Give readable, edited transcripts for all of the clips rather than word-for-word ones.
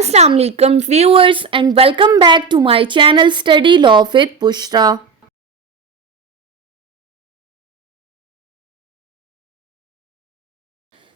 Assalamu alaikum viewers and welcome back to my channel Study Law with Bushra.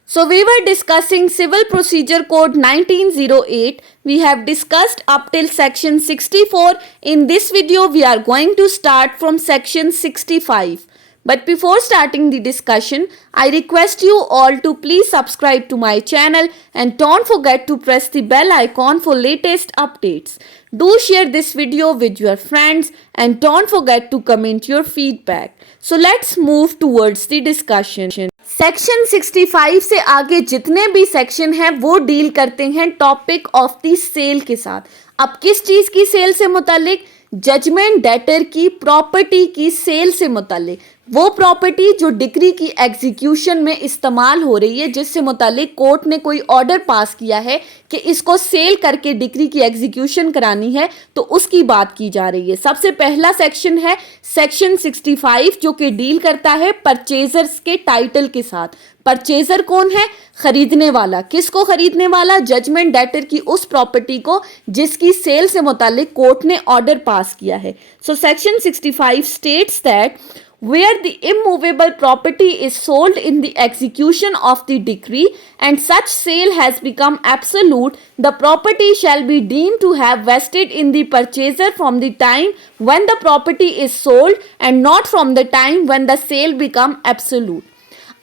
So we were discussing Civil Procedure Code 1908. We have discussed up till section 64. In this video we are going to start from section 65. But before starting the discussion, I request you all to please subscribe to my channel and don't forget to press the bell icon for latest updates. Do share this video with your friends and don't forget to comment your feedback. So let's move towards the discussion. Section 65 से आगे जितने भी section हैं वो deal करते हैं topic of the cell के साथ. अब किस चीज़ की सेल से मुतालिक? जजमेंट डेटर की प्रॉपर्टी की सेल से मुतालिक. वो प्रॉपर्टी जो डिक्री की एग्जीक्यूशन में इस्तेमाल हो रही है, जिससे मुतालिक कोर्ट ने कोई ऑर्डर पास किया है कि इसको सेल करके डिक्री की एग्जीक्यूशन करानी है, तो उसकी बात की जा रही है. सबसे पहला सेक्शन है सेक्शन 65 जो कि डील करता है परचेजर्स के टाइटल के साथ. परचेजर कौन है? खरीदने वाला. किसको खरीदने वाला? जजमेंट डेटर की उस प्रॉपर्टी को जिसकी सेल से मुतालिक कोर्ट ने ऑर्डर पास किया है. So section 65 states that where the immovable property is sold in the execution of the decree and such sale has become absolute, the property shall be deemed to have vested in the purchaser from the time when the property is sold and not from the time when the sale become absolute.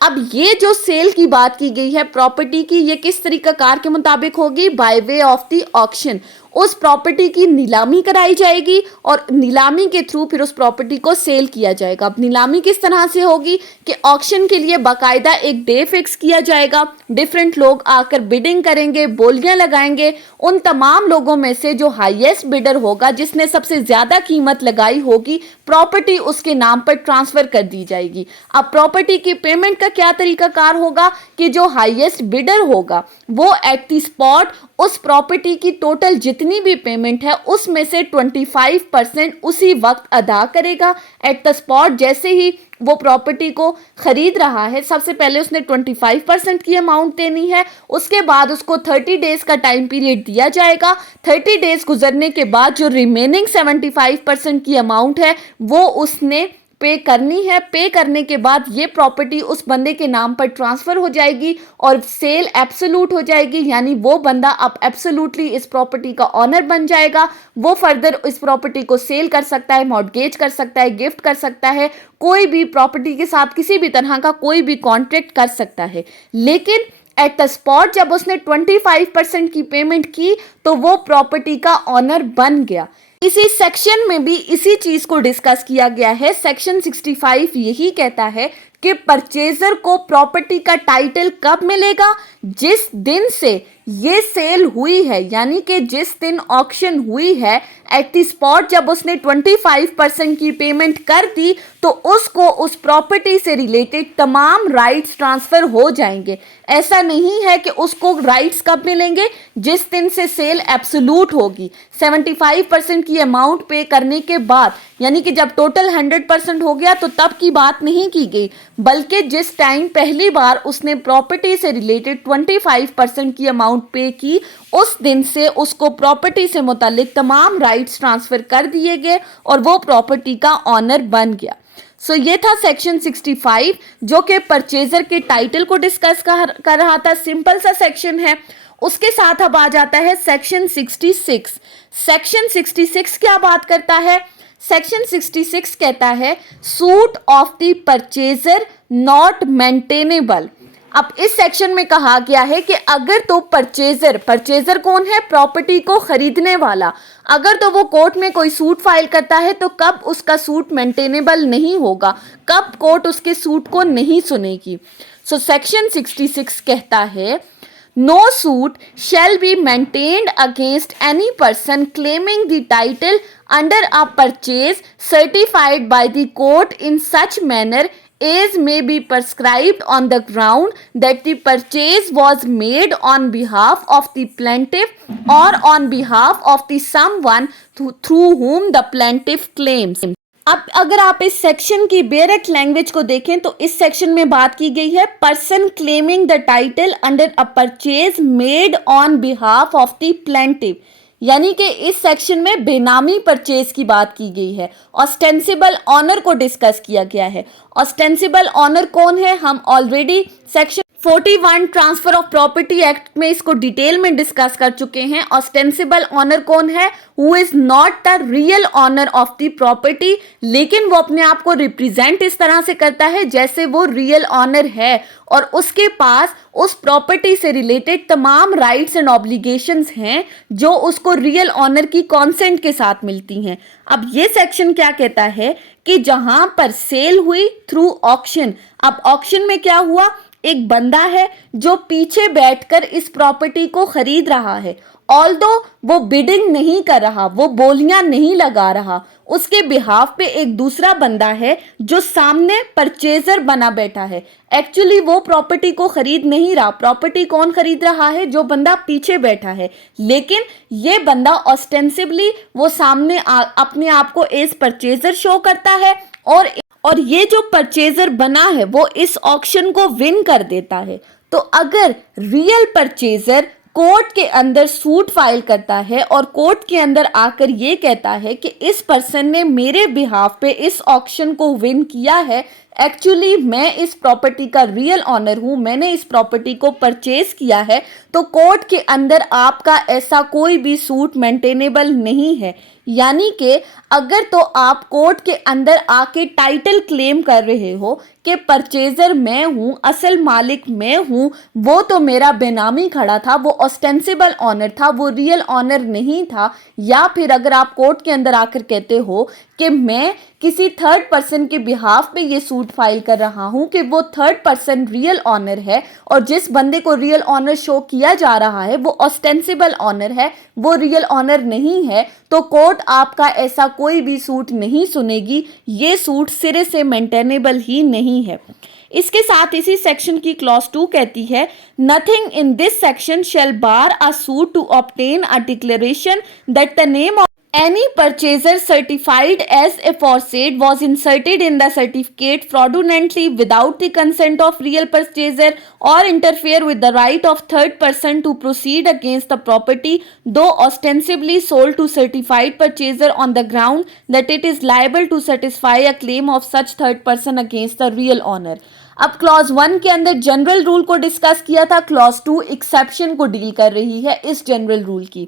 अब ये जो cell की बात की गई है property की, ये किस तरीका कार के मुताबिक होगी? By way of the auction. उस प्रॉपर्टी की नीलामी कराई जाएगी और नीलामी के थ्रू फिर उस प्रॉपर्टी को सेल किया जाएगा. अब नीलामी किस तरह से होगी कि ऑक्शन के लिए बाकायदा एक डे फिक्स किया जाएगा. डिफरेंट लोग आकर बिडिंग करेंगे, बोलियां लगाएंगे. उन तमाम लोगों में से जो हाईएस्ट बिडर होगा, जिसने सबसे ज़्यादा कीमत लगाई होगी, प्रॉपर्टी उसके नाम पर ट्रांसफ़र कर दी जाएगी. अब प्रॉपर्टी की पेमेंट का क्या तरीकाकार होगा कि जो हाईएस्ट बिडर होगा वो एट द स्पॉट उस प्रॉपर्टी की टोटल जितनी भी पेमेंट है उसमें से 25% उसी वक्त अदा करेगा. एट द स्पॉट जैसे ही वो प्रॉपर्टी को खरीद रहा है, सबसे पहले उसने 25% की अमाउंट देनी है. उसके बाद उसको 30 डेज का टाइम पीरियड दिया जाएगा. 30 डेज गुजरने के बाद जो रिमेनिंग 75% की अमाउंट है वो उसने पे करनी है. पे करने के बाद ये प्रॉपर्टी उस बंदे के नाम पर ट्रांसफ़र हो जाएगी और सेल एब्सोल्यूट हो जाएगी. यानी वो बंदा अब एब्सोल्यूटली इस प्रॉपर्टी का ऑनर बन जाएगा. वो फर्दर इस प्रॉपर्टी को सेल कर सकता है, मॉर्गेज कर सकता है, गिफ्ट कर सकता है, कोई भी प्रॉपर्टी के साथ किसी भी तरह का कोई भी कॉन्ट्रैक्ट कर सकता है. लेकिन एट द स्पॉट जब उसने 25% की पेमेंट की तो वो प्रॉपर्टी का ऑनर बन गया. इसी सेक्शन में भी इसी चीज को डिस्कस किया गया है. सेक्शन 65 यही कहता है कि परचेजर को प्रॉपर्टी का टाइटल कब मिलेगा? जिस दिन से ये सेल हुई है, यानी कि जिस दिन ऑक्शन हुई है, एट द स्पॉट जब उसने 25% की पेमेंट कर दी तो उसको उस प्रॉपर्टी से रिलेटेड तमाम राइट्स ट्रांसफ़र हो जाएंगे. ऐसा नहीं है कि उसको राइट्स कब मिलेंगे? जिस दिन से सेल एब्सोल्यूट होगी. 75% की अमाउंट पे करने के बाद, यानी कि जब टोटल 100% हो गया तो तब की बात नहीं की गई, बल्कि जिस टाइम पहली बार उसने प्रॉपर्टी से रिलेटेड 25% की अमाउंट पे की, उस दिन से उसको प्रॉपर्टी से मुतालिक तमाम राइट्स ट्रांसफ़र कर दिए गए और वो प्रॉपर्टी का ऑनर बन गया. सो ये था सेक्शन 65 जो कि परचेजर के टाइटल को डिस्कस कर रहा था. सिंपल सा सेक्शन है. उसके साथ अब आ जाता है सेक्शन 66. सेक्शन 66 क्या बात करता है? सेक्शन 66 कहता है suit of the purchaser not maintainable. अब इस सेक्शन में कहा गया है कि अगर तो परचेजर कौन है? प्रॉपर्टी को खरीदने वाला. अगर तो वो कोर्ट में कोई सूट फाइल करता है तो कब उसका सूट मेंटेनेबल नहीं होगा, कब कोर्ट उसके सूट को नहीं सुनेगी. सो सेक्शन 66 कहता है no suit shall be maintained against any person claiming the title under a purchase certified by the court in such manner as may be prescribed on the ground that the purchase was made on behalf of the plaintiff or on behalf of the someone through whom the plaintiff claims. अब अगर आप इस section की बेयरक्ट language को देखें तो इस section में बात की गई है person claiming the title under a purchase made on behalf of the plaintiff, यानी कि इस सेक्शन में बेनामी परचेज की बात की गई है। ऑस्टेंसिबल ऑनर को डिस्कस किया गया है। ऑस्टेंसिबल ऑनर कौन है, हम already section 41 transfer of property act में इसको डिटेल में डिस्कस कर चुके हैं। ऑस्टेंसिबल ऑनर कौन है, who is not the real owner of the property, लेकिन वो अपने आप को रिप्रेजेंट इस तरह से करता है जैसे वो रियल ऑनर है और उसके पास उस प्रॉपर्टी से रिलेटेड तमाम राइट्स एंड ऑब्लिगेशंस हैं जो उसको रियल ऑनर की कॉन्सेंट के साथ मिलती हैं। अब ये सेक्शन क्या कहता है कि जहां पर सेल हुई थ्रू ऑक्शन, अब ऑक्शन में क्या हुआ, एक बंदा है जो पीछे बैठकर इस प्रॉपर्टी को खरीद रहा है, ऑल्दो वो बिडिंग नहीं कर रहा, वो बोलियां नहीं लगा रहा, उसके बिहाफ पे एक दूसरा बंदा है जो सामने परचेजर बना बैठा है। एक्चुअली वो प्रॉपर्टी को खरीद नहीं रहा, प्रॉपर्टी कौन खरीद रहा है, जो बंदा पीछे बैठा है, लेकिन ये बंदा ऑस्टेंसिवली वो सामने अपने आप को एज परचेजर शो करता है और ये जो परचेजर बना है वो इस ऑक्शन को विन कर देता है। तो अगर रियल परचेजर कोर्ट के अंदर सूट फाइल करता है और कोर्ट के अंदर आकर ये कहता है कि इस पर्सन ने मेरे बिहाफ पे इस ऑक्शन को विन किया है, एक्चुअली मैं इस प्रॉपर्टी का रियल ऑनर हूं, मैंने इस प्रॉपर्टी को परचेज किया है, तो कोर्ट के अंदर आपका ऐसा कोई भी सूट मेंटेनेबल नहीं है। यानी कि अगर तो आप कोर्ट के अंदर आके टाइटल क्लेम कर रहे हो कि परचेजर मैं हूं, असल मालिक मैं हूं, वो तो मेरा बेनामी खड़ा था, वो ऑस्टेंसिबल ऑनर था, वो रियल ऑनर नहीं था, या फिर अगर आप कोर्ट के अंदर आकर कहते हो कि मैं किसी थर्ड पर्सन के बिहाफ पे ये सूट फाइल कर रहा हूं कि वो थर्ड पर्सन रियल ऑनर है और जिस बंदे को रियल ऑनर शो किया जा रहा है वो ऑस्टेंसिबल ऑनर है, वो रियल ऑनर नहीं है, तो कोर्ट आपका ऐसा कोई भी सूट नहीं सुनेगी, ये सूट सिरे से मेंटेनेबल ही नहीं है। इसके साथ इसी सेक्शन की क्लॉज 2 कहती है nothing in this section shall bar a suit to obtain a declaration that the name of any purchaser certified as aforesaid was inserted in the certificate fraudulently without the consent of real purchaser or interfere with the right of third person to proceed against the property though ostensibly sold to certified purchaser on the ground that it is liable to satisfy a claim of such third person against the real owner। अब clause 1 के अंदर general rule को discuss किया था, clause 2 exception को deal कर रही है इस जनरल रूल की।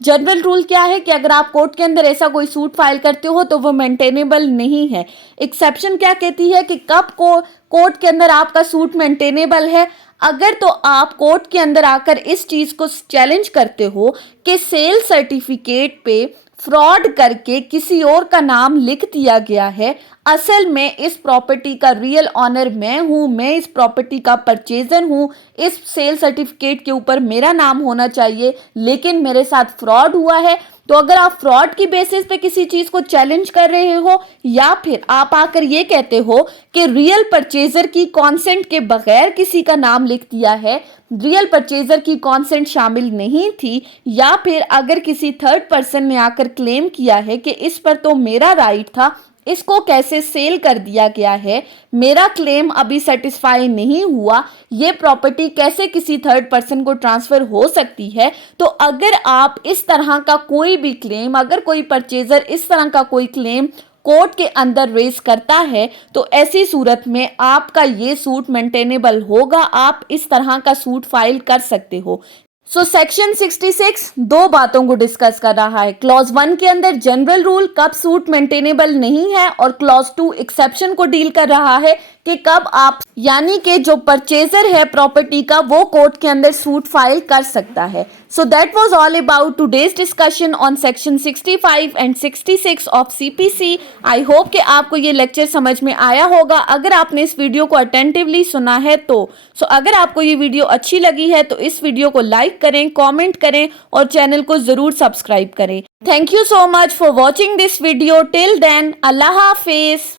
जनरल रूल क्या है कि अगर आप कोर्ट के अंदर ऐसा कोई सूट फाइल करते हो तो वो मेंटेनेबल नहीं है। एक्सेप्शन क्या कहती है कि कब को कोर्ट के अंदर आपका सूट मेंटेनेबल है, अगर तो आप कोर्ट के अंदर आकर इस चीज को चैलेंज करते हो कि सेल सर्टिफिकेट पे फ्रॉड करके किसी और का नाम लिख दिया गया है, असल में इस प्रॉपर्टी का रियल ऑनर मैं हूं, मैं इस प्रॉपर्टी का परचेजर हूं, इस सेल सर्टिफिकेट के ऊपर मेरा नाम होना चाहिए, लेकिन मेरे साथ फ्रॉड हुआ है। तो अगर आप फ्रॉड की बेसिस पे किसी चीज को चैलेंज कर रहे हो या फिर आप आकर ये कहते हो कि रियल परचेजर की कॉन्सेंट के बगैर किसी का नाम लिख दिया है, रियल परचेजर की कॉन्सेंट शामिल नहीं थी, या फिर अगर किसी थर्ड पर्सन ने आकर क्लेम किया है कि इस पर तो मेरा राइट था, इसको कैसे सेल कर दिया गया है, मेरा क्लेम अभी सेटिस्फाई नहीं हुआ, ये प्रॉपर्टी कैसे किसी थर्ड पर्सन को ट्रांसफर हो सकती है। तो अगर आप इस तरह का कोई भी क्लेम, अगर कोई परचेजर इस तरह का कोई क्लेम कोर्ट के अंदर रेज करता है तो ऐसी सूरत में आपका ये सूट मेंटेनेबल होगा, आप इस तरह का सूट फाइल कर सकते हो। सो सेक्शन 66 दो बातों को डिस्कस कर रहा है। क्लॉज 1 के अंदर जनरल रूल कब सूट मेंटेनेबल नहीं है और क्लॉज 2 एक्सेप्शन को डील कर रहा है कि कब आप, यानी कि जो परचेजर है प्रॉपर्टी का, वो कोर्ट के अंदर सूट फाइल कर सकता है। So that was all about today's discussion on section 65 and 66 of CPC. I hope कि आपको ये लेक्चर समझ में आया होगा। अगर आपने इस वीडियो को अटेंटिवली सुना है तो अगर आपको ये वीडियो अच्छी लगी है तो इस वीडियो को लाइक करें, कमेंट करें और चैनल को जरूर सब्सक्राइब करें। Thank you so much for watching this video. Till then, अल्लाह हाफिज।